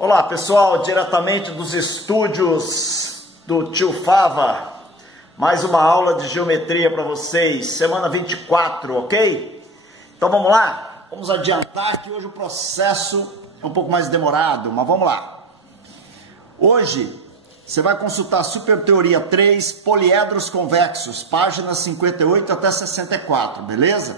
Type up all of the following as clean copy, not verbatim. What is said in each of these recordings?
Olá pessoal, diretamente dos estúdios do Tio Fava, mais uma aula de geometria para vocês, semana 24, ok? Então vamos lá, vamos adiantar que hoje o processo é um pouco mais demorado, mas vamos lá. Hoje você vai consultar Super Teoria 3, poliedros convexos, páginas 58 até 64, beleza?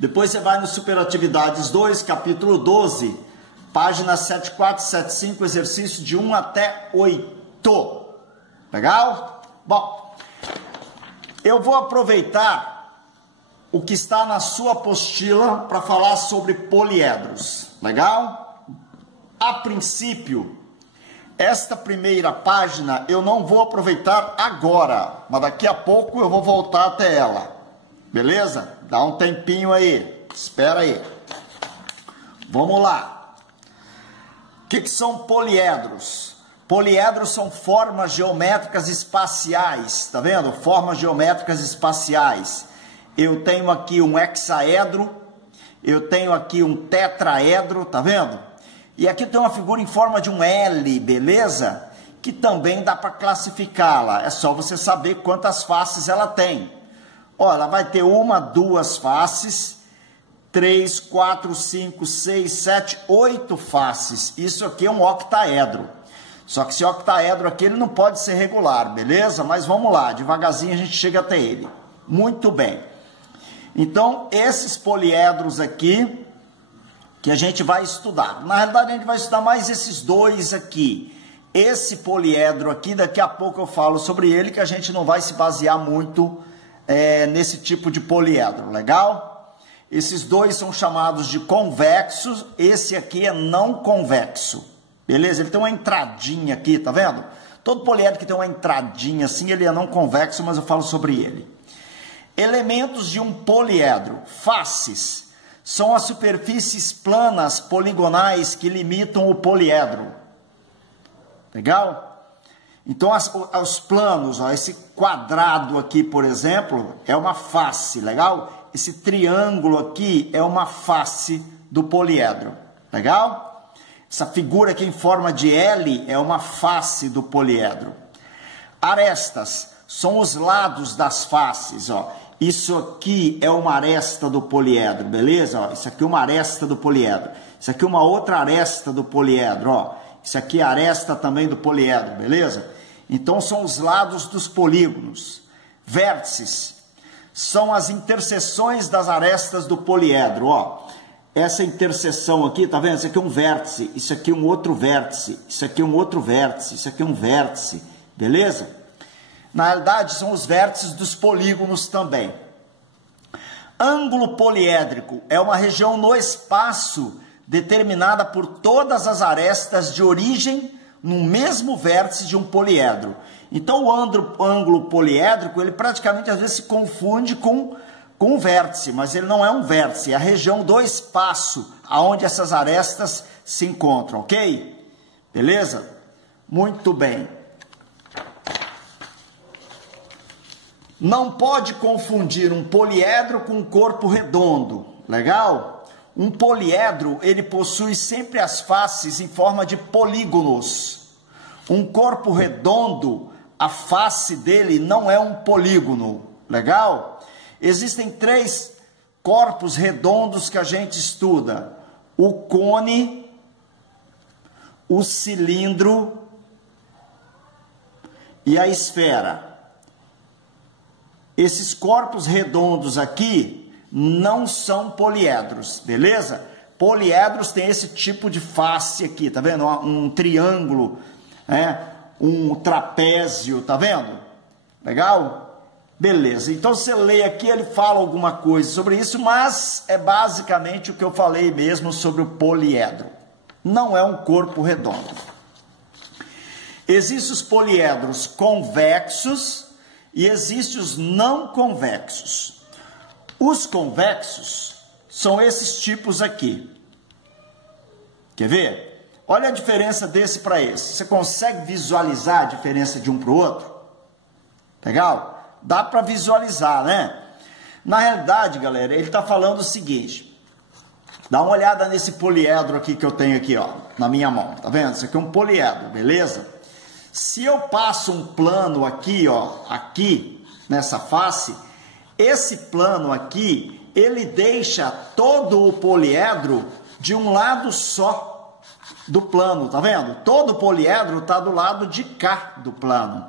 Depois você vai no Superatividades 2, capítulo 12, páginas 74 e 75, exercício de 1 até 8. Legal? Bom, eu vou aproveitar o que está na sua apostila para falar sobre poliedros. Legal? A princípio, esta primeira página eu não vou aproveitar agora, mas daqui a pouco eu vou voltar até ela. Beleza? Dá um tempinho aí. Espera aí. Vamos lá. O que são poliedros? Poliedros são formas geométricas espaciais. Tá vendo? Formas geométricas espaciais. Eu tenho aqui um hexaedro. Eu tenho aqui um tetraedro. Tá vendo? E aqui tem uma figura em forma de um L, beleza? Que também dá para classificá-la. É só você saber quantas faces ela tem. Ó, ela vai ter 1, 2 faces, 3, 4, 5, 6, 7, 8 faces. Isso aqui é um octaedro. Só que esse octaedro aqui ele não pode ser regular, beleza? Mas vamos lá, devagarzinho a gente chega até ele. Muito bem. Então, esses poliedros aqui que a gente vai estudar. Na realidade, a gente vai estudar mais esses dois aqui. Esse poliedro aqui, daqui a pouco eu falo sobre ele, que a gente não vai se basear muito nesse tipo de poliedro, legal? Esses dois são chamados de convexos, esse aqui é não convexo, beleza? Ele tem uma entradinha aqui, tá vendo? Todo poliedro que tem uma entradinha assim, ele é não convexo, mas eu falo sobre ele. Elementos de um poliedro, faces, são as superfícies planas poligonais que limitam o poliedro, legal? Então, os planos, ó, esse quadrado aqui, por exemplo, é uma face, legal? Esse triângulo aqui é uma face do poliedro, legal? Essa figura aqui em forma de L é uma face do poliedro. Arestas são os lados das faces, ó. Isso aqui é uma aresta do poliedro, beleza? Ó, isso aqui é uma aresta do poliedro. Isso aqui é uma outra aresta do poliedro, ó. Isso aqui é a aresta também do poliedro, beleza? Então, são os lados dos polígonos. Vértices são as interseções das arestas do poliedro, ó. Essa interseção aqui, tá vendo? Isso aqui é um vértice, isso aqui é um outro vértice, isso aqui é um outro vértice, isso aqui é um vértice, beleza? Na realidade, são os vértices dos polígonos também. Ângulo poliédrico é uma região no espaço determinada por todas as arestas de origem no mesmo vértice de um poliedro. Então, o ângulo poliédrico, ele praticamente às vezes se confunde com um vértice, mas ele não é um vértice, é a região do espaço aonde essas arestas se encontram, ok? Beleza? Muito bem. Não pode confundir um poliedro com um corpo redondo, legal? Um poliedro, ele possui sempre as faces em forma de polígonos. Um corpo redondo, a face dele não é um polígono. Legal? Existem 3 corpos redondos que a gente estuda. O cone, o cilindro e a esfera. Esses corpos redondos aqui não são poliedros, beleza? Poliedros têm esse tipo de face aqui, tá vendo? Um triângulo, né? Um trapézio, tá vendo? Legal? Beleza. Então, você lê aqui, ele fala alguma coisa sobre isso, mas é basicamente o que eu falei mesmo sobre o poliedro. Não é um corpo redondo. Existem os poliedros convexos e existem os não convexos. Os convexos são esses tipos aqui. Quer ver? Olha a diferença desse para esse. Você consegue visualizar a diferença de um para o outro? Legal? Dá para visualizar, né? Na realidade, galera, ele está falando o seguinte. Dá uma olhada nesse poliedro aqui que eu tenho aqui, ó. na minha mão, tá vendo? Isso aqui é um poliedro, beleza? Se eu passo um plano aqui, ó, aqui nessa face, esse plano aqui, ele deixa todo o poliedro de um lado só do plano, tá vendo? Todo o poliedro está do lado de cá do plano.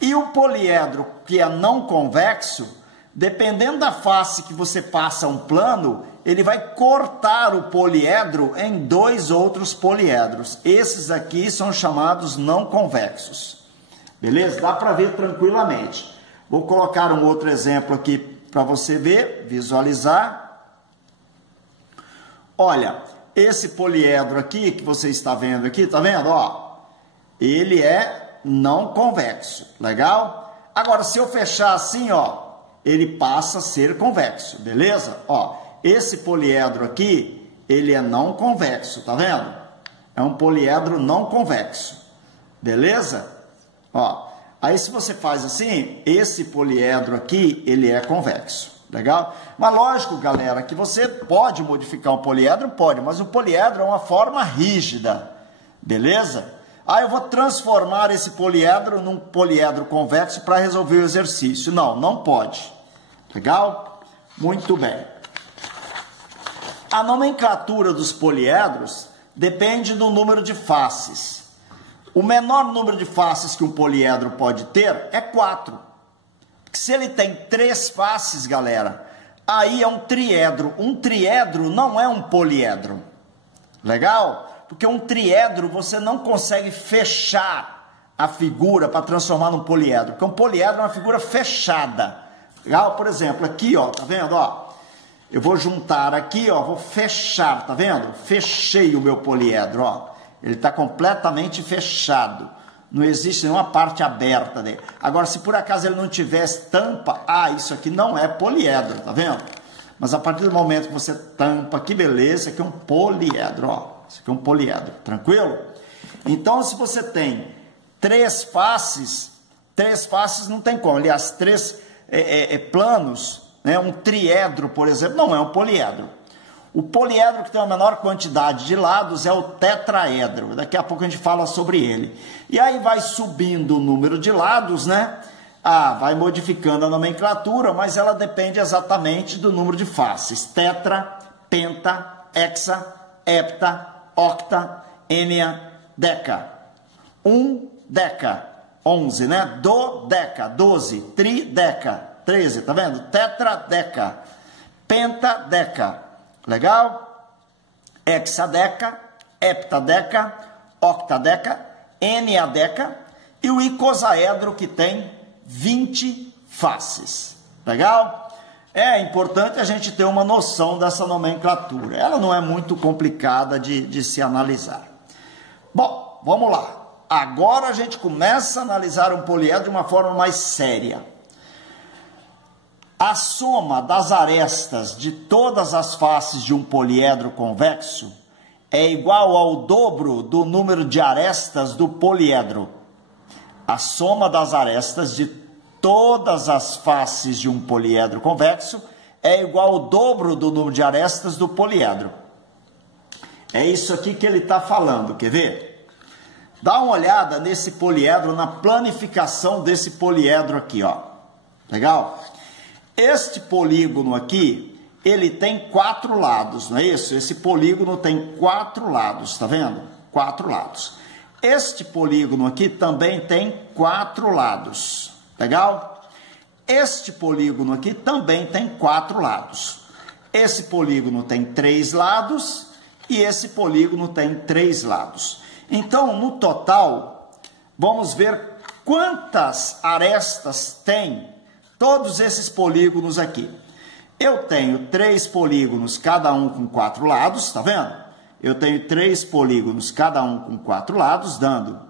E o poliedro que é não convexo, dependendo da face que você passa um plano, ele vai cortar o poliedro em dois outros poliedros. Esses aqui são chamados não convexos. Beleza? Dá para ver tranquilamente. Vou colocar um outro exemplo aqui para você ver, visualizar. Olha, esse poliedro aqui que você está vendo aqui, tá vendo? Ó, ele é não convexo. Legal? Agora, se eu fechar assim, ó, ele passa a ser convexo. Beleza? Ó, esse poliedro aqui, ele é não convexo, tá vendo? É um poliedro não convexo. Beleza? Ó, aí se você faz assim, esse poliedro aqui, ele é convexo. Legal? Mas lógico, galera, que você pode modificar um poliedro, pode, mas o poliedro é uma forma rígida. Beleza? Aí eu vou transformar esse poliedro num poliedro convexo para resolver o exercício. Não, não pode. Legal? Muito bem. A nomenclatura dos poliedros depende do número de faces. O menor número de faces que um poliedro pode ter é 4. Porque se ele tem 3 faces, galera, aí é um triedro. Um triedro não é um poliedro. Legal? Porque um triedro você não consegue fechar a figura para transformar num poliedro. Porque um poliedro é uma figura fechada. Legal? Por exemplo, aqui, ó, tá vendo? Ó, eu vou juntar aqui, ó, vou fechar, tá vendo? Fechei o meu poliedro, ó. Ele está completamente fechado. Não existe nenhuma parte aberta dele. Agora, se por acaso ele não tivesse tampa, isso aqui não é poliedro, tá vendo? Mas a partir do momento que você tampa, que beleza, isso aqui é um poliedro, ó. Isso aqui é um poliedro, tranquilo? Então, se você tem 3 faces não tem como. Aliás, 3 planos, né? Um triedro, por exemplo, não é um poliedro. O poliedro que tem a menor quantidade de lados é o tetraedro. Daqui a pouco a gente fala sobre ele. E aí vai subindo o número de lados, né? Vai modificando a nomenclatura, mas ela depende exatamente do número de faces. Tetra, penta, hexa, hepta, octa, ênia, deca. Deca, 11, né? Dodeca, 12. Trideca, 13, tá vendo? Tetradeca, pentadeca. Legal? Hexadeca, heptadeca, octadeca, eniadeca e o icosaedro que tem 20 faces. Legal? É importante a gente ter uma noção dessa nomenclatura. Ela não é muito complicada de se analisar. Bom, vamos lá. Agora a gente começa a analisar um poliedro de uma forma mais séria. A soma das arestas de todas as faces de um poliedro convexo é igual ao dobro do número de arestas do poliedro. A soma das arestas de todas as faces de um poliedro convexo é igual ao dobro do número de arestas do poliedro. É isso aqui que ele está falando, quer ver? Dá uma olhada nesse poliedro, na planificação desse poliedro aqui, ó. Legal? Este polígono aqui, ele tem 4 lados, não é isso? Esse polígono tem 4 lados, tá vendo? 4 lados. Este polígono aqui também tem 4 lados, legal? Este polígono aqui também tem 4 lados. Esse polígono tem 3 lados e esse polígono tem 3 lados. Então, no total, vamos ver quantas arestas tem todos esses polígonos aqui. Eu tenho 3 polígonos, cada um com 4 lados, tá vendo? Eu tenho 3 polígonos, cada um com 4 lados, dando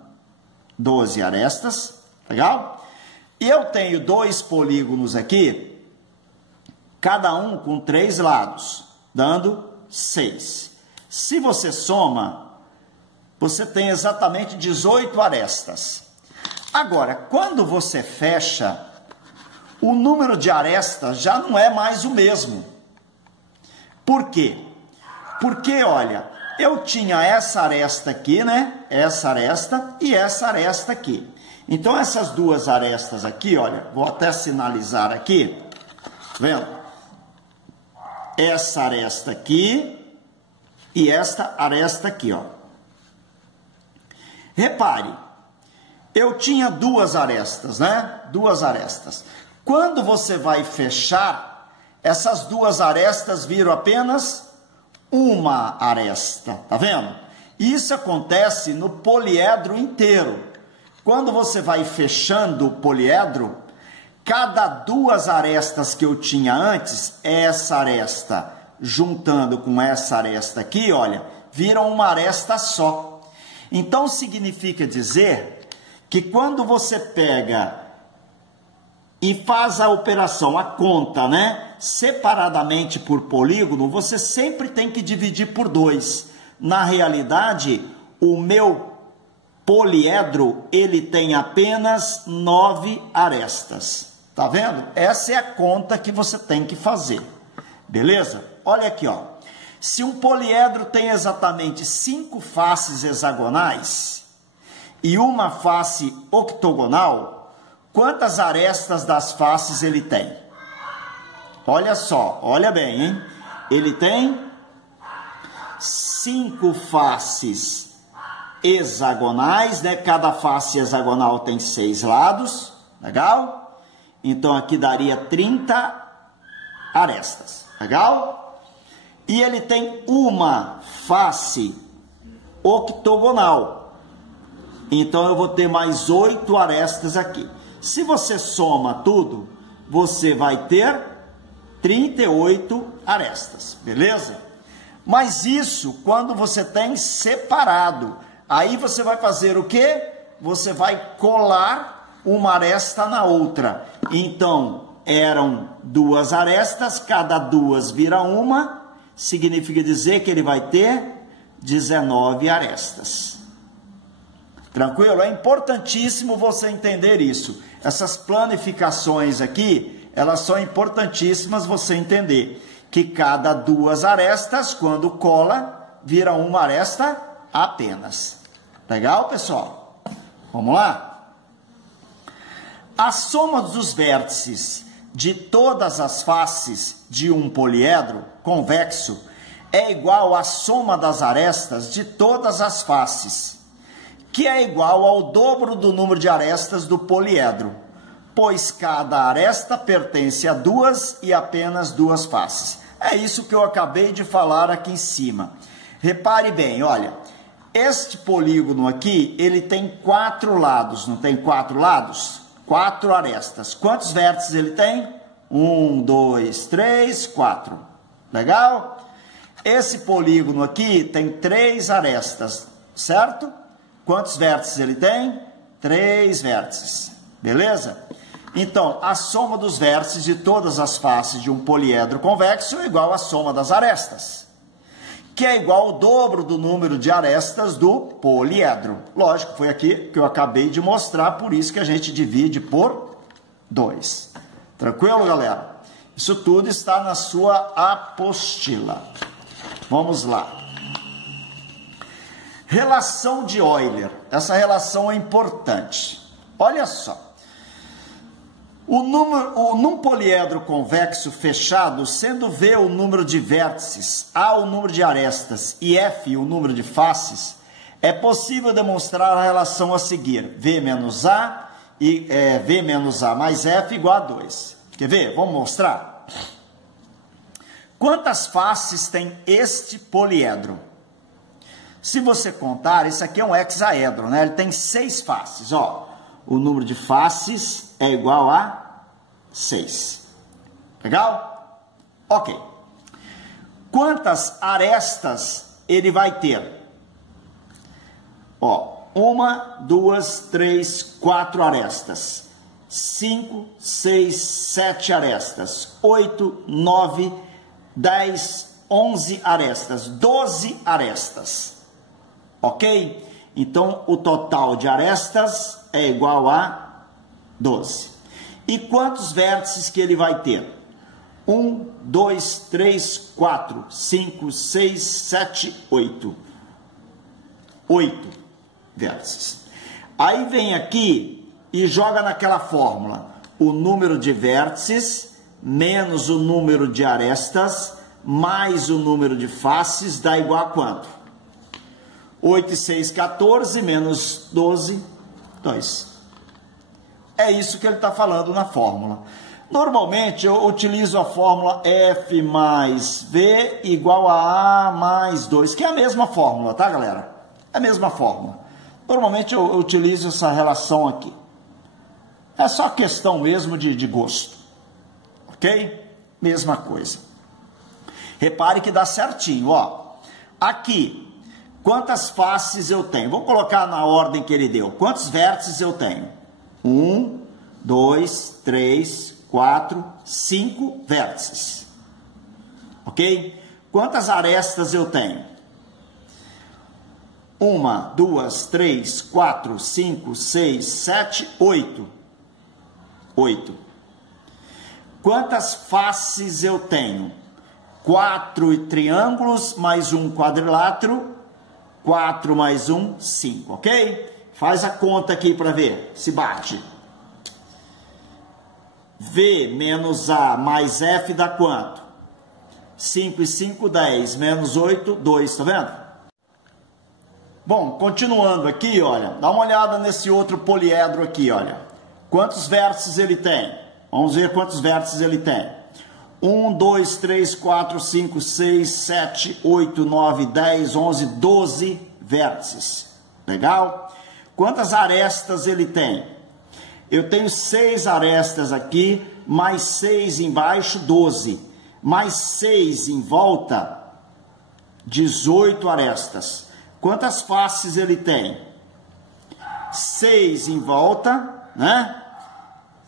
12 arestas, legal? E eu tenho 2 polígonos aqui, cada um com 3 lados, dando 6. Se você soma, você tem exatamente 18 arestas. Agora, quando você fecha, o número de arestas já não é mais o mesmo. Por quê? Porque, olha, eu tinha essa aresta aqui, né? Essa aresta e essa aresta aqui. Então, essas duas arestas aqui, olha, vou até sinalizar aqui, tá vendo? Essa aresta aqui e esta aresta aqui, ó. Repare, eu tinha duas arestas, né? Duas arestas. Quando você vai fechar, essas duas arestas viram apenas uma aresta, tá vendo? Isso acontece no poliedro inteiro. Quando você vai fechando o poliedro, cada duas arestas que eu tinha antes, essa aresta juntando com essa aresta aqui, olha, viram uma aresta só. Então, significa dizer que quando você pega e faz a operação, a conta, né, separadamente por polígono, você sempre tem que dividir por 2. Na realidade, o meu poliedro, ele tem apenas 9 arestas. Tá vendo? Essa é a conta que você tem que fazer. Beleza? Olha aqui, ó. Se um poliedro tem exatamente 5 faces hexagonais e uma face octogonal, quantas arestas das faces ele tem? Olha só, olha bem, hein? Ele tem 5 faces hexagonais, né? Cada face hexagonal tem 6 lados, legal? Então, aqui daria 30 arestas, legal? E ele tem uma face octogonal. Então, eu vou ter mais 8 arestas aqui. Se você soma tudo, você vai ter 38 arestas, beleza? Mas isso quando você tem separado. Aí você vai fazer o quê? Você vai colar uma aresta na outra. Então, eram 2 arestas, cada 2 vira uma, significa dizer que ele vai ter 19 arestas. Tranquilo? É importantíssimo você entender isso. Essas planificações aqui, elas são importantíssimas você entender que cada 2 arestas, quando cola, vira uma aresta apenas. Legal, pessoal? Vamos lá? A soma dos vértices de todas as faces de um poliedro convexo é igual à soma das arestas de todas as faces, que é igual ao dobro do número de arestas do poliedro, pois cada aresta pertence a 2 e apenas 2 faces. É isso que eu acabei de falar aqui em cima. Repare bem, olha, este polígono aqui, ele tem 4 lados, não tem 4 lados? 4 arestas. Quantos vértices ele tem? 1, 2, 3, 4. Legal? Esse polígono aqui tem 3 arestas, certo? Quantos vértices ele tem? 3 vértices. Beleza? Então, a soma dos vértices de todas as faces de um poliedro convexo é igual à soma das arestas, que é igual ao dobro do número de arestas do poliedro. Lógico, foi aqui que eu acabei de mostrar, por isso que a gente divide por 2. Tranquilo, galera? Isso tudo está na sua apostila. Vamos lá. Relação de Euler. Essa relação é importante. Olha só. Num poliedro convexo fechado, sendo V o número de vértices, A o número de arestas e F o número de faces, é possível demonstrar a relação a seguir. V menos A e V menos A mais F igual a 2. Quer ver? Vamos mostrar? Quantas faces tem este poliedro? Se você contar, esse aqui é um hexaedro, né? Ele tem 6 faces, ó. O número de faces é igual a 6. Legal? Ok. Quantas arestas ele vai ter? Ó, 1, 2, 3, 4 arestas. 5, 6, 7 arestas. 8, 9, 10, 11 arestas. 12 arestas. Ok? Então, o total de arestas é igual a 12. E quantos vértices que ele vai ter? 1, 2, 3, 4, 5, 6, 7, 8. 8 vértices. Aí vem aqui e joga naquela fórmula. O número de vértices menos o número de arestas mais o número de faces dá igual a quanto? 8 e 6, 14, menos 12, 2. É isso que ele está falando na fórmula. Normalmente eu utilizo a fórmula F mais V igual a A mais 2, que é a mesma fórmula, tá, galera? É a mesma fórmula. Normalmente eu utilizo essa relação aqui. É só questão mesmo de gosto. Ok? Mesma coisa. Repare que dá certinho, ó. Aqui, quantas faces eu tenho? Vou colocar na ordem que ele deu. Quantos vértices eu tenho? 1, 2, 3, 4, 5 vértices. Ok? Quantas arestas eu tenho? 1, 2, 3, 4, 5, 6, 7, 8. 8. Quantas faces eu tenho? 4 triângulos mais um quadrilátero. 4 mais 1, 5, ok? Faz a conta aqui para ver se bate. V menos A mais F dá quanto? 5 e 5, 10. Menos 8, 2, tá vendo? Bom, continuando aqui, olha. Dá uma olhada nesse outro poliedro aqui, olha. Quantos vértices ele tem? Vamos ver quantos vértices ele tem. 1, 2, 3, 4, 5, 6, 7, 8, 9, 10, 11, 12 vértices. Legal? Quantas arestas ele tem? Eu tenho 6 arestas aqui, mais 6 embaixo, 12. Mais 6 em volta, 18 arestas. Quantas faces ele tem? 6 em volta, né?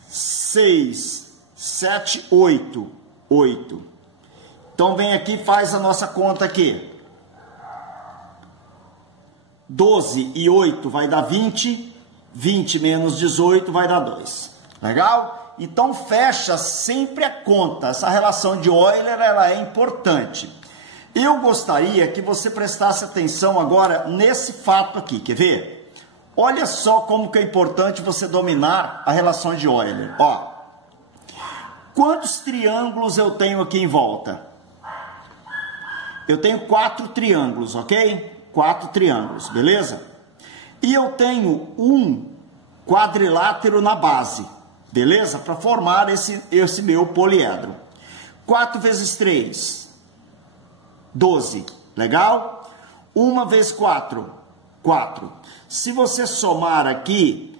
6, 7, 8. 8. Então vem aqui e faz a nossa conta aqui. 12 e 8 vai dar 20. 20 menos 18 vai dar 2. Legal? Então fecha sempre a conta. Essa relação de Euler, ela é importante. Eu gostaria que você prestasse atenção agora nesse fato aqui. Quer ver? Olha só como que é importante você dominar a relação de Euler. Ó. Quantos triângulos eu tenho aqui em volta? Eu tenho 4 triângulos, ok? 4 triângulos, beleza? E eu tenho um quadrilátero na base, beleza? Para formar esse meu poliedro. 4 vezes 3, 12, legal? 1 vezes 4, 4. Se você somar aqui,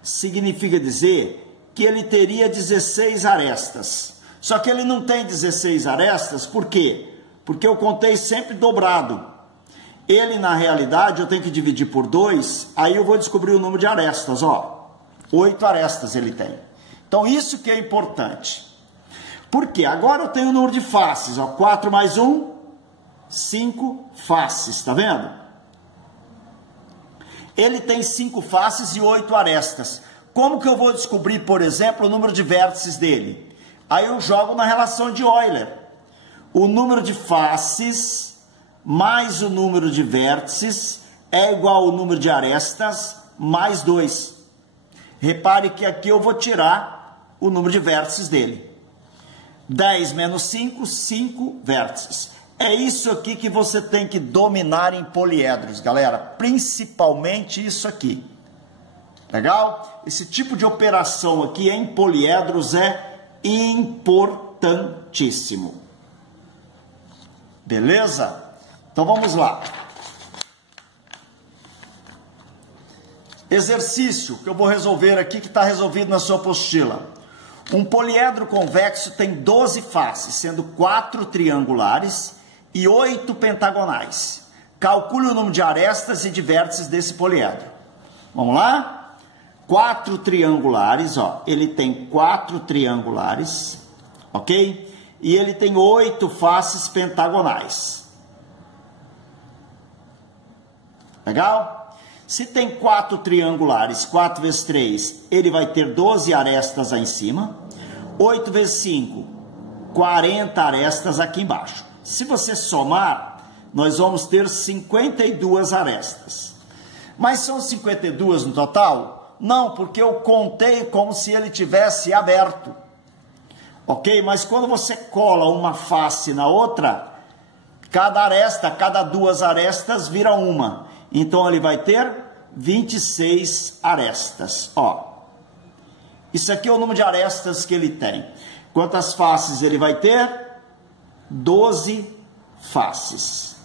significa dizer que ele teria 16 arestas. Só que ele não tem 16 arestas, por quê? Porque eu contei sempre dobrado. Ele, na realidade, eu tenho que dividir por 2, aí eu vou descobrir o número de arestas, ó. 8 arestas ele tem. Então, isso que é importante. Por quê? Agora eu tenho o número de faces, ó. 4 mais 1, 5 faces, tá vendo? Ele tem 5 faces e 8 arestas. Como que eu vou descobrir, por exemplo, o número de vértices dele? Aí eu jogo na relação de Euler. O número de faces mais o número de vértices é igual ao número de arestas mais 2. Repare que aqui eu vou tirar o número de vértices dele. 10 menos 5, 5 vértices. É isso aqui que você tem que dominar em poliedros, galera. Principalmente isso aqui. Legal? Esse tipo de operação aqui em poliedros é importantíssimo. Beleza? Então vamos lá. Exercício que eu vou resolver aqui, que está resolvido na sua apostila. Um poliedro convexo tem 12 faces, sendo 4 triangulares e 8 pentagonais. Calcule o número de arestas e de vértices desse poliedro. Vamos lá? 4 triangulares, ó. Ele tem 4 triangulares, ok? E ele tem 8 faces pentagonais. Legal? Se tem 4 triangulares, 4 vezes 3, ele vai ter 12 arestas aí em cima. 8 vezes 5, 40 arestas aqui embaixo. Se você somar, nós vamos ter 52 arestas. Mas são 52 no total? Não, porque eu contei como se ele tivesse aberto. Ok? Mas quando você cola uma face na outra, cada aresta, cada duas arestas vira uma. Então ele vai ter 26 arestas. Ó. Isso aqui é o número de arestas que ele tem. Quantas faces ele vai ter? 12 faces.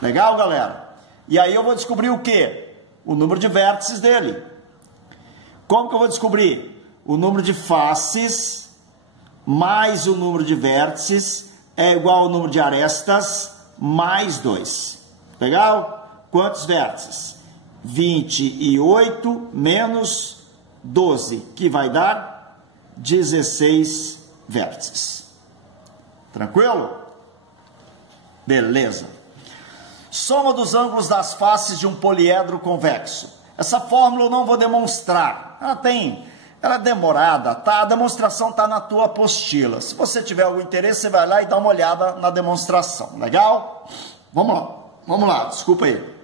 Legal, galera? E aí eu vou descobrir o quê? O número de vértices dele. Como que eu vou descobrir? O número de faces mais o número de vértices é igual ao número de arestas mais 2. Legal? Quantos vértices? 28 menos 12, que vai dar 16 vértices. Tranquilo? Beleza. Soma dos ângulos das faces de um poliedro convexo. Essa fórmula eu não vou demonstrar. Ela é demorada, tá? A demonstração está na tua apostila. Se você tiver algum interesse, você vai lá e dá uma olhada na demonstração. Legal? Vamos lá, desculpa aí.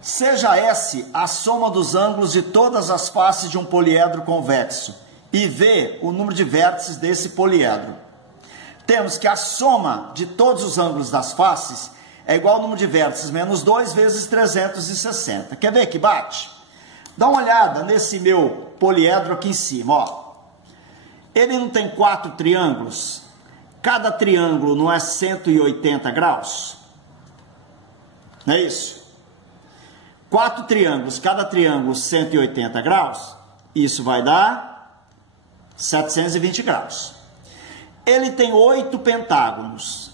Seja S a soma dos ângulos de todas as faces de um poliedro convexo e V o número de vértices desse poliedro. Temos que a soma de todos os ângulos das faces é igual ao número de vértices menos 2 vezes 360. Quer ver que bate? Dá uma olhada nesse meu poliedro aqui em cima, ó. Ele não tem 4 triângulos? Cada triângulo não é 180 graus? Não é isso? 4 triângulos, cada triângulo 180 graus, isso vai dar 720 graus. Ele tem 8 pentágonos.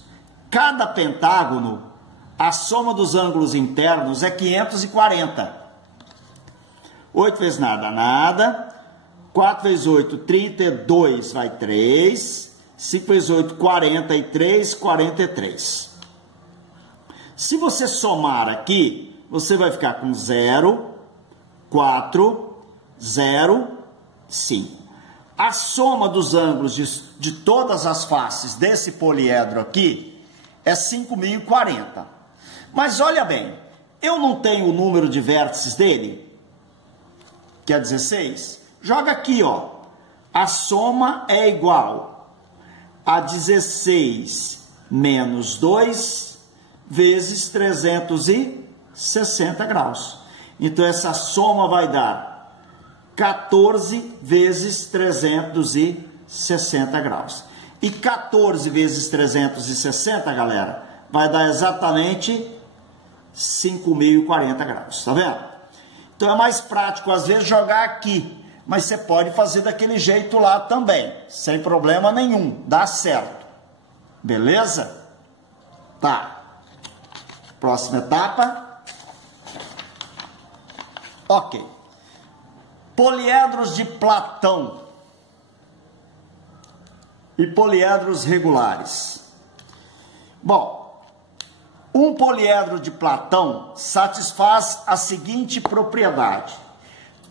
Cada pentágono, a soma dos ângulos internos é 540. 8 vezes nada, nada. 4 vezes 8, 32, vai 3. 5 vezes 8, 43, 43. Se você somar aqui, você vai ficar com 0, 4, 0, 5. A soma dos ângulos de todas as faces desse poliedro aqui é 5.040. Mas olha bem, eu não tenho o número de vértices dele, que é 16. Joga aqui, ó. A soma é igual a 16 menos 2 vezes 360 graus. Então, essa soma vai dar 14 vezes 360 graus. E 14 vezes 360, galera, vai dar exatamente 5.040 graus. Tá vendo? Então, é mais prático, às vezes, jogar aqui. Mas você pode fazer daquele jeito lá também. Sem problema nenhum. Dá certo. Beleza? Tá. Próxima etapa. Ok. Poliedros de Platão e poliedros regulares. Bom, um poliedro de Platão satisfaz a seguinte propriedade: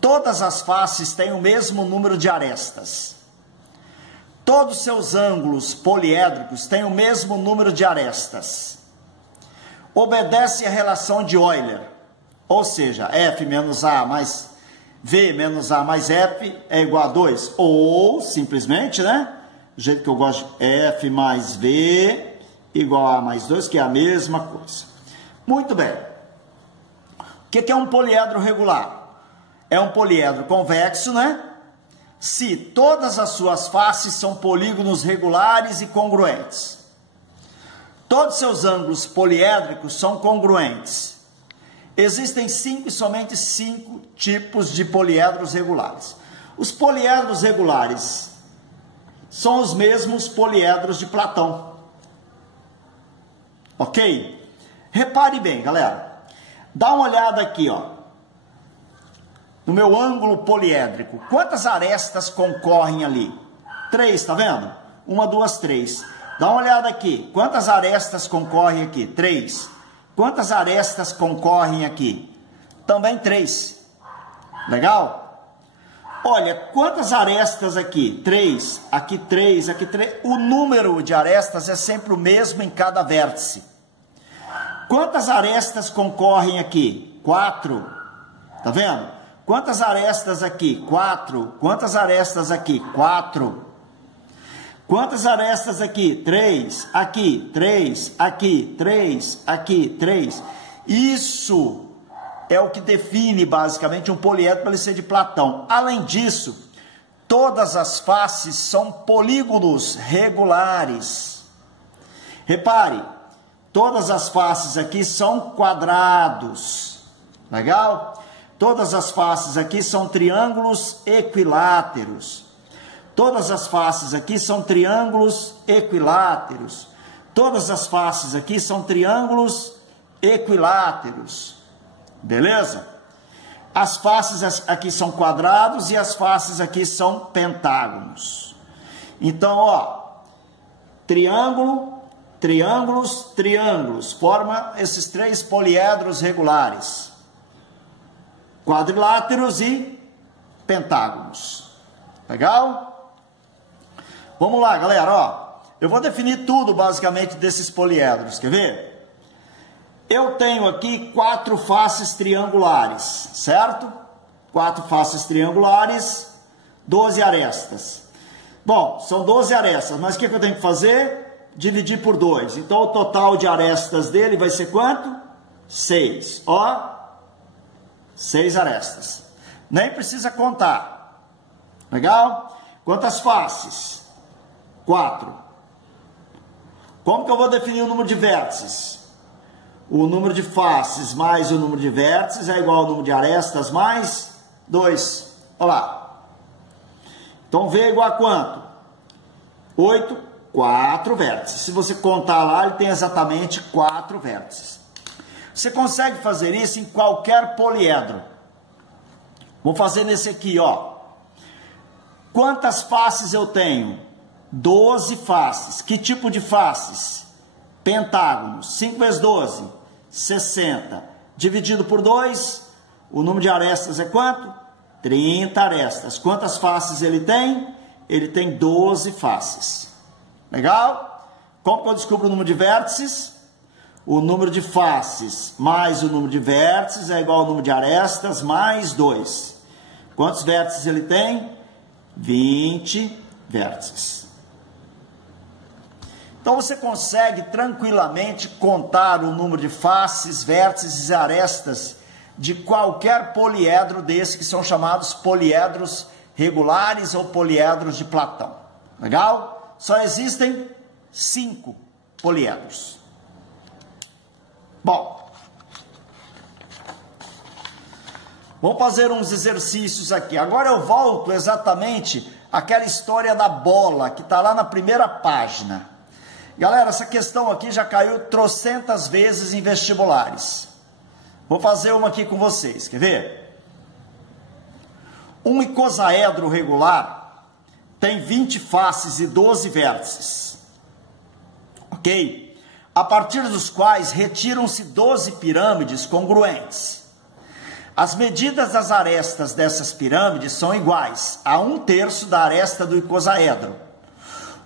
todas as faces têm o mesmo número de arestas. Todos seus ângulos poliédricos têm o mesmo número de arestas. Obedece à relação de Euler, ou seja, F menos A mais V menos A mais F é igual a 2. Ou, simplesmente, né? Do jeito que eu gosto, F mais V igual a A mais 2, que é a mesma coisa. Muito bem. O que é um poliedro regular? É um poliedro convexo, né? Se todas as suas faces são polígonos regulares e congruentes. Todos seus ângulos poliédricos são congruentes. Existem 5 e somente 5 tipos de poliedros regulares. Os poliedros regulares são os mesmos poliedros de Platão. Ok? Repare bem, galera. Dá uma olhada aqui, ó. No meu ângulo poliédrico. Quantas arestas concorrem ali? 3, tá vendo? 1, 2, 3. Dá uma olhada aqui. Quantas arestas concorrem aqui? 3. Quantas arestas concorrem aqui? Também 3. Legal? Olha, quantas arestas aqui? 3, aqui 3, aqui 3. O número de arestas é sempre o mesmo em cada vértice. Quantas arestas concorrem aqui? 4. Tá vendo? Quantas arestas aqui? 4. Quantas arestas aqui? 4. Quantas arestas aqui? 3. Aqui, 3. Aqui, 3. Aqui, 3. Isso é o que define basicamente um poliedro para ele ser de Platão. Além disso, todas as faces são polígonos regulares. Repare, todas as faces aqui são quadrados. Legal? Todas as faces aqui são triângulos equiláteros. Todas as faces aqui são triângulos equiláteros. Todas as faces aqui são triângulos equiláteros. Beleza? As faces aqui são quadrados e as faces aqui são pentágonos. Então, ó, triângulo, triângulos, triângulos, forma esses 3 poliedros regulares. Quadriláteros e pentágonos. Legal? Vamos lá, galera, ó. Eu vou definir tudo basicamente desses poliedros, quer ver? Eu tenho aqui 4 faces triangulares, certo? 4 faces triangulares, 12 arestas. Bom, são 12 arestas, mas o que eu tenho que fazer? Dividir por 2. Então, o total de arestas dele vai ser quanto? 6. Ó, 6 arestas. Nem precisa contar. Legal? Quantas faces? 4. Como que eu vou definir o número de vértices? O número de faces mais o número de vértices é igual ao número de arestas mais 2. Olha lá. Então, V é igual a quanto? 8, 4 vértices. Se você contar lá, ele tem exatamente 4 vértices. Você consegue fazer isso em qualquer poliedro. Vou fazer nesse aqui, ó. Quantas faces eu tenho? 12 faces. Que tipo de faces? Pentágonos. 5 vezes 12, 60. Dividido por 2, o número de arestas é quanto? 30 arestas. Quantas faces ele tem? Ele tem 12 faces. Legal? Como que eu descubro o número de vértices? O número de faces mais o número de vértices é igual ao número de arestas mais 2. Quantos vértices ele tem? 20 vértices. Então, você consegue tranquilamente contar o número de faces, vértices e arestas de qualquer poliedro desse, que são chamados poliedros regulares ou poliedros de Platão. Legal? Só existem 5 poliedros. Bom, vamos fazer uns exercícios aqui. Agora eu volto exatamente àquela história da bola, que está lá na primeira página. Galera, essa questão aqui já caiu trocentas vezes em vestibulares. Vou fazer uma aqui com vocês, quer ver? Um icosaedro regular tem 20 faces e 12 vértices. Ok? A partir dos quais retiram-se 12 pirâmides congruentes. As medidas das arestas dessas pirâmides são iguais a 1/3 da aresta do icosaedro.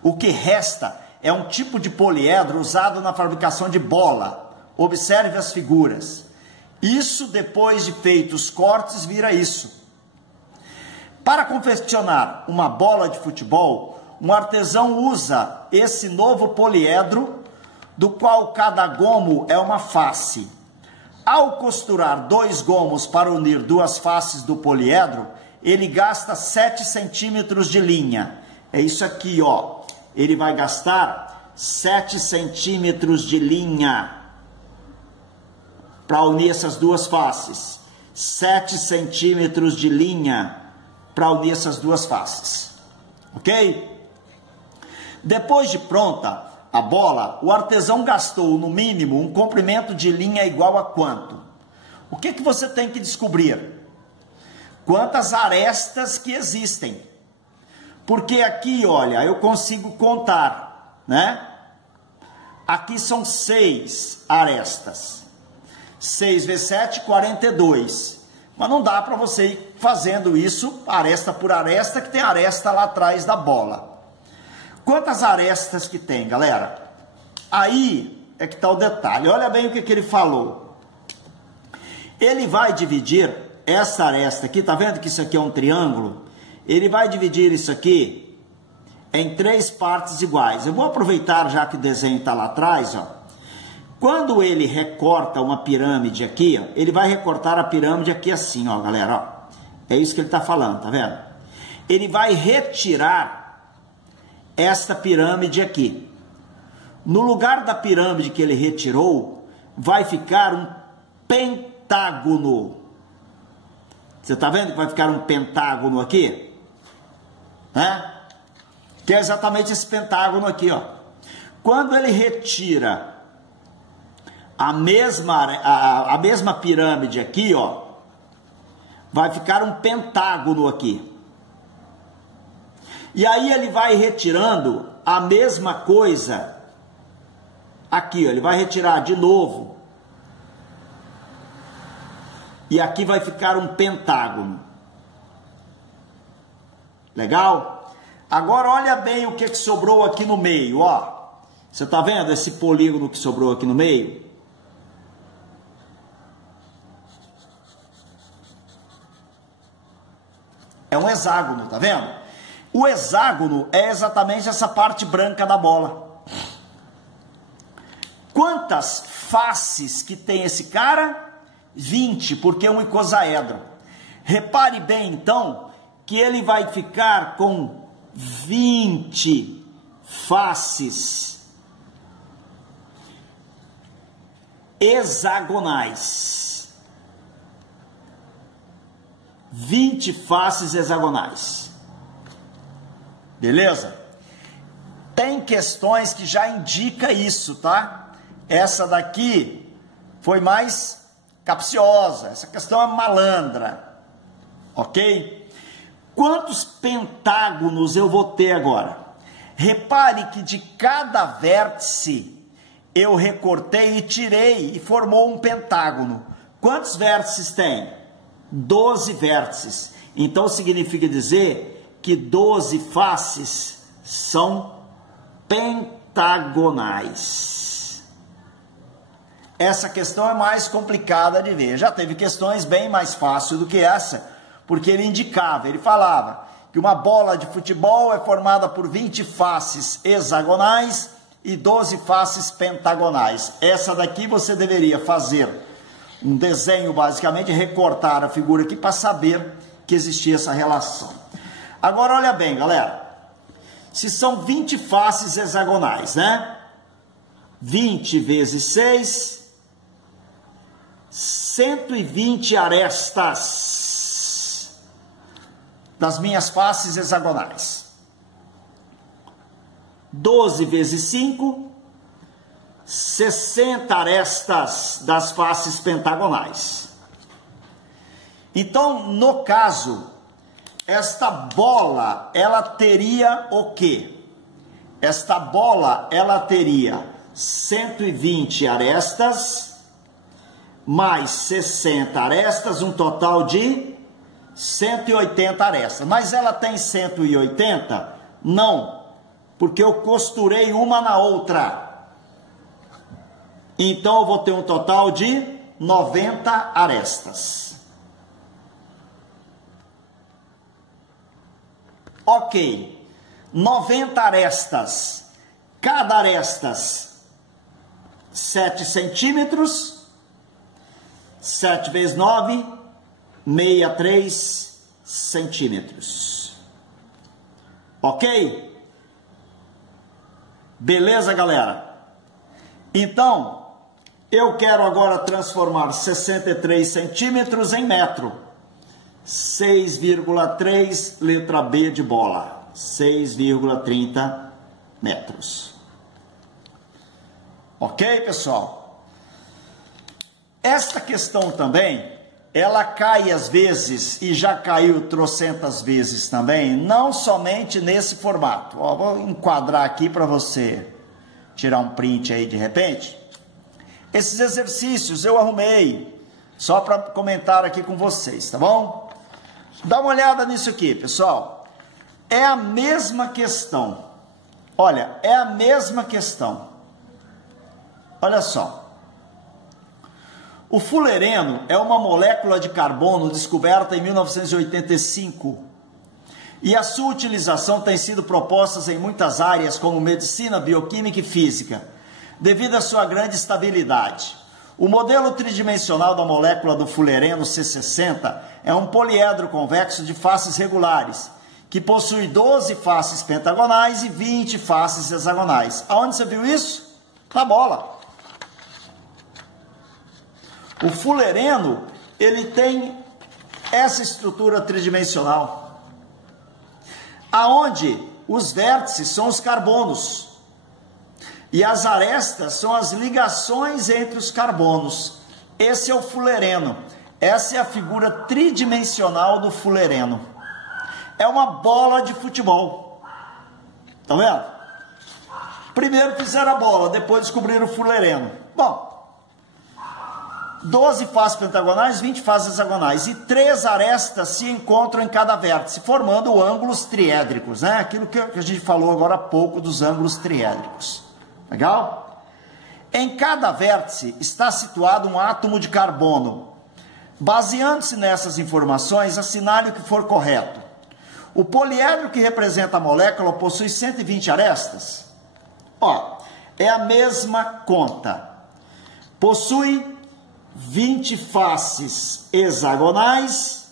O que resta é um tipo de poliedro usado na fabricação de bola. Observe as figuras. Isso, depois de feitos os cortes, vira isso. Para confeccionar uma bola de futebol, um artesão usa esse novo poliedro, do qual cada gomo é uma face. Ao costurar 2 gomos para unir 2 faces do poliedro, ele gasta 7 centímetros de linha. É isso aqui, ó. Ele vai gastar 7 centímetros de linha para unir essas 2 faces. 7 centímetros de linha para unir essas 2 faces. Ok? Depois de pronta a bola, o artesão gastou, no mínimo, um comprimento de linha igual a quanto? O que você tem que descobrir? Quantas arestas que existem. Porque aqui, olha, eu consigo contar, né? Aqui são 6 arestas. 6 vezes 7, 42. Mas não dá para você ir fazendo isso aresta por aresta, que tem aresta lá atrás da bola. Quantas arestas que tem, galera? Aí é que está o detalhe. Olha bem o que ele falou. Ele vai dividir essa aresta aqui, tá vendo que isso aqui é um triângulo? Ele vai dividir isso aqui em 3 partes iguais. Eu vou aproveitar, já que o desenho está lá atrás, ó. Quando ele recorta uma pirâmide aqui, ó, ele vai recortar a pirâmide aqui assim, ó, galera, ó. É isso que ele está falando, tá vendo? Ele vai retirar esta pirâmide aqui. No lugar da pirâmide que ele retirou, vai ficar um pentágono. Você está vendo que vai ficar um pentágono aqui? Né? Que é exatamente esse pentágono aqui, ó. Quando ele retira a mesma pirâmide aqui, ó, vai ficar um pentágono aqui. E aí ele vai retirando a mesma coisa aqui, ó, ele vai retirar de novo. E aqui vai ficar um pentágono. Legal? Agora olha bem o que sobrou aqui no meio, ó. Você está vendo esse polígono que sobrou aqui no meio? É um hexágono, tá vendo? O hexágono é exatamente essa parte branca da bola. Quantas faces que tem esse cara? 20, porque é um icosaedro. Repare bem, então, que ele vai ficar com 20 faces hexagonais. 20 faces hexagonais. Beleza? Tem questões que já indica isso, tá? Essa daqui foi mais capciosa. Essa questão é malandra. Ok? Quantos pentágonos eu vou ter agora? Repare que de cada vértice eu recortei e tirei e formou um pentágono. Quantos vértices tem? 12 vértices. Então significa dizer que 12 faces são pentagonais. Essa questão é mais complicada de ver. Já teve questões bem mais fáceis do que essa, porque ele indicava, ele falava que uma bola de futebol é formada por 20 faces hexagonais e 12 faces pentagonais. Essa daqui você deveria fazer um desenho, basicamente, recortar a figura aqui para saber que existia essa relação. Agora, olha bem, galera. Se são 20 faces hexagonais, né? 20 vezes 6, 120 arestas das minhas faces hexagonais. 12 vezes 5, 60 arestas das faces pentagonais. Então, no caso, esta bola, ela teria o quê? Esta bola, ela teria 120 arestas, mais 60 arestas, um total de 180 arestas. Mas ela tem 180? Não, porque eu costurei uma na outra. Então eu vou ter um total de 90 arestas. Ok, 90 arestas, cada arestas 7 centímetros, 7 vezes 9, 63 centímetros. Ok? Beleza, galera? Então, eu quero agora transformar 63 centímetros em metro. 6,3, letra B de bola, 6,30 metros. Ok, pessoal? Esta questão também, ela cai às vezes, e já caiu trocentas vezes também, não somente nesse formato. Ó, vou enquadrar aqui para você tirar um print aí de repente. Esses exercícios eu arrumei Só para comentar aqui com vocês, tá bom? Dá uma olhada nisso aqui, pessoal. É a mesma questão. Olha, é a mesma questão. Olha só. O fulereno é uma molécula de carbono descoberta em 1985 e a sua utilização tem sido proposta em muitas áreas como medicina, bioquímica e física, devido à sua grande estabilidade. O modelo tridimensional da molécula do fulereno C60 é um poliedro convexo de faces regulares, que possui 12 faces pentagonais e 20 faces hexagonais. Aonde você viu isso? Na bola. O fulereno, ele tem essa estrutura tridimensional, aonde os vértices são os carbonos e as arestas são as ligações entre os carbonos. Esse é o fulereno. Essa é a figura tridimensional do fulereno. É uma bola de futebol. Tá vendo? Primeiro fizeram a bola, depois descobriram o fulereno. Bom, 12 faces pentagonais, 20 faces hexagonais e 3 arestas se encontram em cada vértice, formando ângulos triédricos, né? Aquilo que a gente falou agora há pouco dos ângulos triédricos. Legal? Em cada vértice está situado um átomo de carbono. Baseando-se nessas informações, assinale o que for correto. O poliedro que representa a molécula possui 120 arestas? Ó, é a mesma conta. Possui 20 faces hexagonais,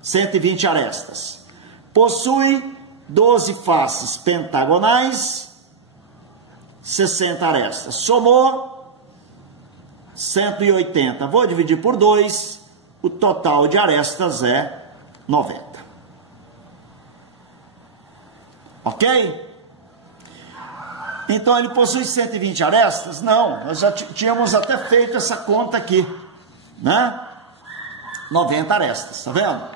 120 arestas. Possui 12 faces pentagonais, 60 arestas. Somou 180. Vou dividir por 2. O total de arestas é 90. Ok? Então ele possui 120 arestas? Não, nós já tínhamos até feito essa conta aqui, né? 90 arestas, tá vendo?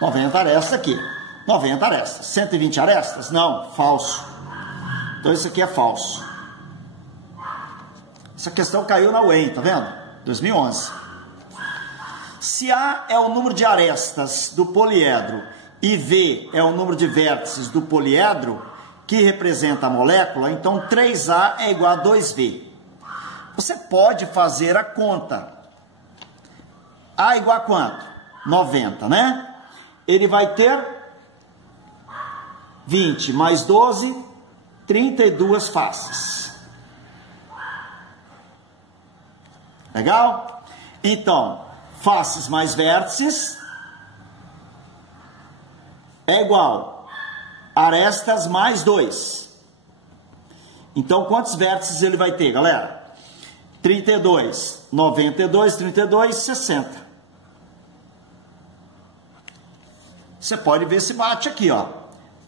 90 arestas aqui, 90 arestas. 120 arestas? Não, falso. Então isso aqui é falso. Essa questão caiu na UEM, tá vendo? 2011. Se A é o número de arestas do poliedro e V é o número de vértices do poliedro, que representa a molécula, então 3A é igual a 2V. Você pode fazer a conta. A igual a quanto? 90, né? Ele vai ter 20 mais 12, 32 faces. Legal? Então, faces mais vértices é igual arestas mais 2. Então, quantos vértices ele vai ter, galera? 32, 92, 32, 60. Você pode ver se bate aqui, ó.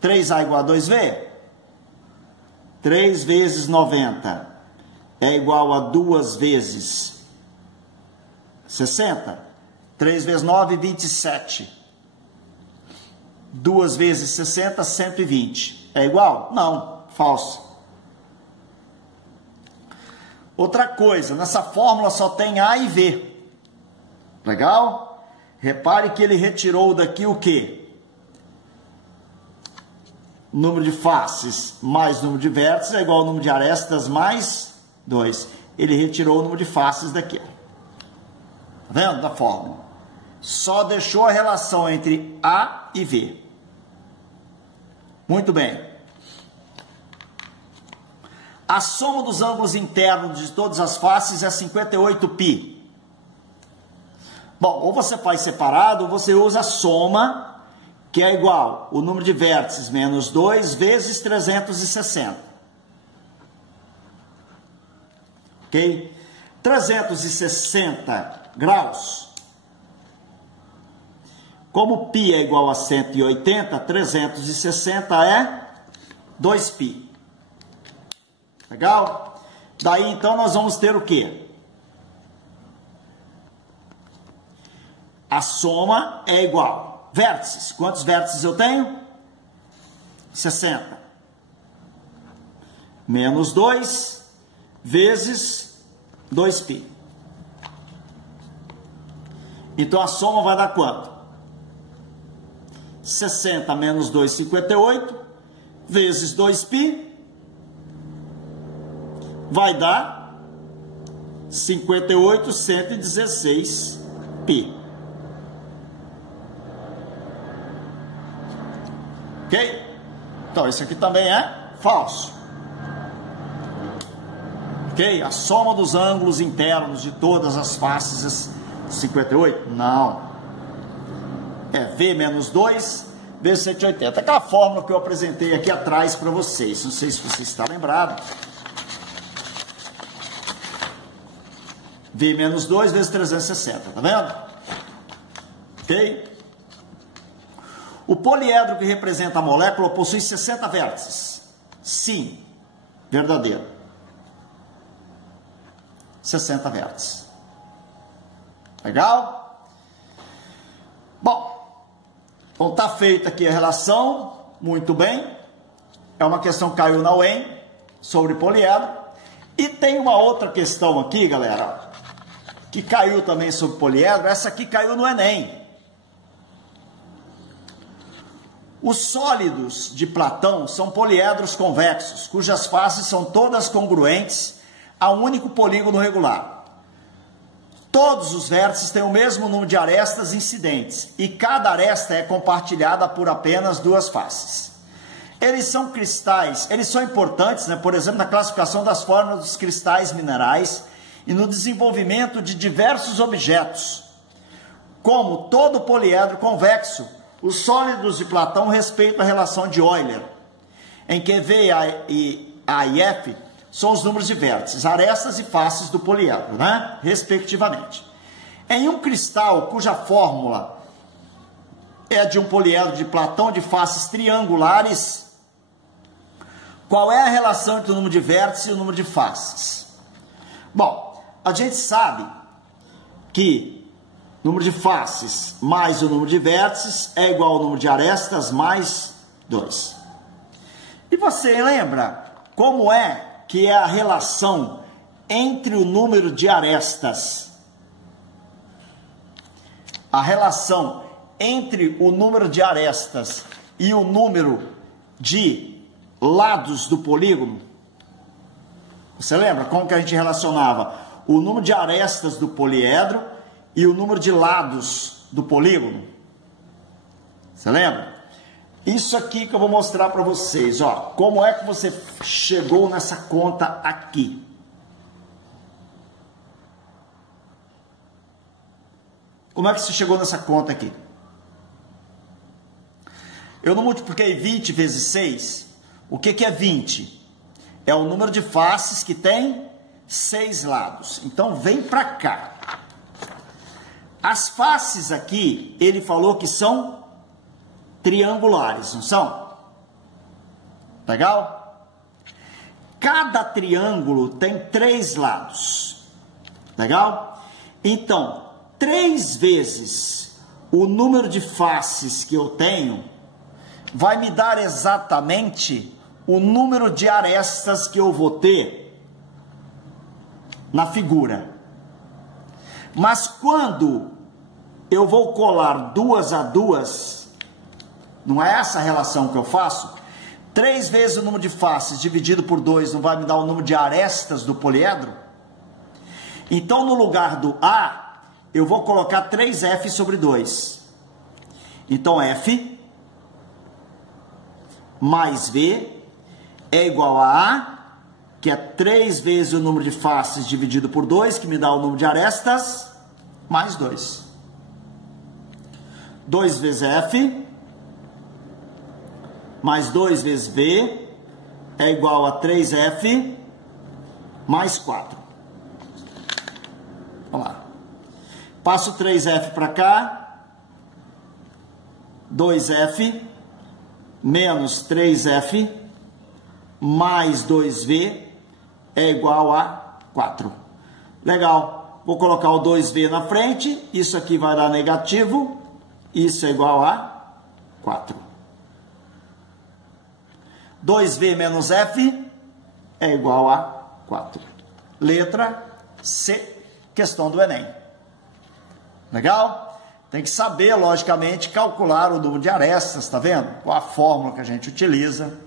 3A igual a 2V. 3 vezes 90 é igual a 2 vezes 60. 3 vezes 9, 27. 2 vezes 60, 120. É igual? Não, falso. Outra coisa, nessa fórmula só tem A e V. Legal? Repare que ele retirou daqui o quê? Número de faces mais número de vértices é igual ao número de arestas mais 2. Ele retirou o número de faces daqui. Tá vendo? Da fórmula. Só deixou a relação entre A e V. Muito bem. A soma dos ângulos internos de todas as faces é 58π. Bom, ou você faz separado, ou você usa a soma, que é igual o número de vértices menos 2 vezes 360. Ok? 360 graus. Como π é igual a 180, 360 é 2π. Legal? Daí, então, nós vamos ter o quê? A soma é igual. Vértices. Quantos vértices eu tenho? 60. Menos 2 vezes 2π. Então a soma vai dar quanto? 60 menos 2,58 vezes 2π vai dar 58.116π. Ok? Então isso aqui também é falso. Ok? A soma dos ângulos internos de todas as faces é 58? Não. É V menos 2 vezes 180. Aquela fórmula que eu apresentei aqui atrás para vocês. Não sei se você está lembrado. V menos 2 vezes 360. Tá vendo? Ok? O poliedro que representa a molécula possui 60 vértices. Sim. Verdadeiro. 60 vértices. Legal? Bom. Então está feita aqui a relação, muito bem. É uma questão que caiu na UEM, sobre poliedro. E tem uma outra questão aqui, galera, que caiu também sobre poliedro. Essa aqui caiu no Enem. Os sólidos de Platão são poliedros convexos, cujas faces são todas congruentes a um único polígono regular. Todos os vértices têm o mesmo número de arestas incidentes e cada aresta é compartilhada por apenas duas faces. Eles são cristais, eles são importantes, né, por exemplo, na classificação das formas dos cristais minerais e no desenvolvimento de diversos objetos. Como todo poliedro convexo, os sólidos de Platão respeitam a relação de Euler, em que V, A e F são os números de vértices, arestas e faces do poliedro, né? Respectivamente. Em um cristal cuja fórmula é de um poliedro de Platão de faces triangulares, qual é a relação entre o número de vértices e o número de faces? Bom, a gente sabe que o número de faces mais o número de vértices é igual ao número de arestas mais 2. E você lembra como é que é a relação entre o número de arestas, a relação entre o número de arestas e o número de lados do polígono? Você lembra como que a gente relacionava o número de arestas do poliedro e o número de lados do polígono? Você lembra? Isso aqui que eu vou mostrar para vocês, ó, como é que você chegou nessa conta aqui. Como é que você chegou nessa conta aqui? Eu não multipliquei 20 vezes 6. O que é 20? É o número de faces que tem 6 lados. Então vem para cá. As faces aqui, ele falou que são triangulares, não são? Legal? Cada triângulo tem 3 lados. Legal? Então, 3 vezes o número de faces que eu tenho vai me dar exatamente o número de arestas que eu vou ter na figura. Mas quando eu vou colar 2 a 2, não é essa a relação que eu faço? 3 vezes o número de faces dividido por 2 não vai me dar o número de arestas do poliedro? Então, no lugar do A, eu vou colocar 3F sobre 2. Então, F mais V é igual a A, que é 3 vezes o número de faces dividido por 2, que me dá o número de arestas, mais 2. 2 vezes F mais 2 vezes V é igual a 3F mais 4. Vamos lá. Passo 3F para cá. 2F menos 3F mais 2V é igual a 4. Legal. Vou colocar o 2V na frente. Isso aqui vai dar negativo. Isso é igual a 4. 2V menos F é igual a 4. Letra C, questão do Enem. Legal? Tem que saber, logicamente, calcular o número de arestas, tá vendo? Qual a fórmula que a gente utiliza.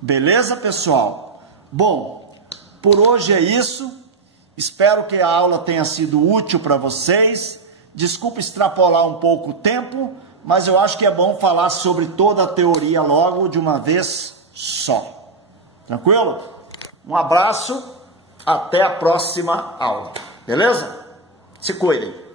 Beleza, pessoal? Bom, por hoje é isso. Espero que a aula tenha sido útil para vocês. Desculpa extrapolar um pouco o tempo, mas eu acho que é bom falar sobre toda a teoria logo de uma vez só. Tranquilo? Um abraço, até a próxima aula. Beleza? Se cuidem.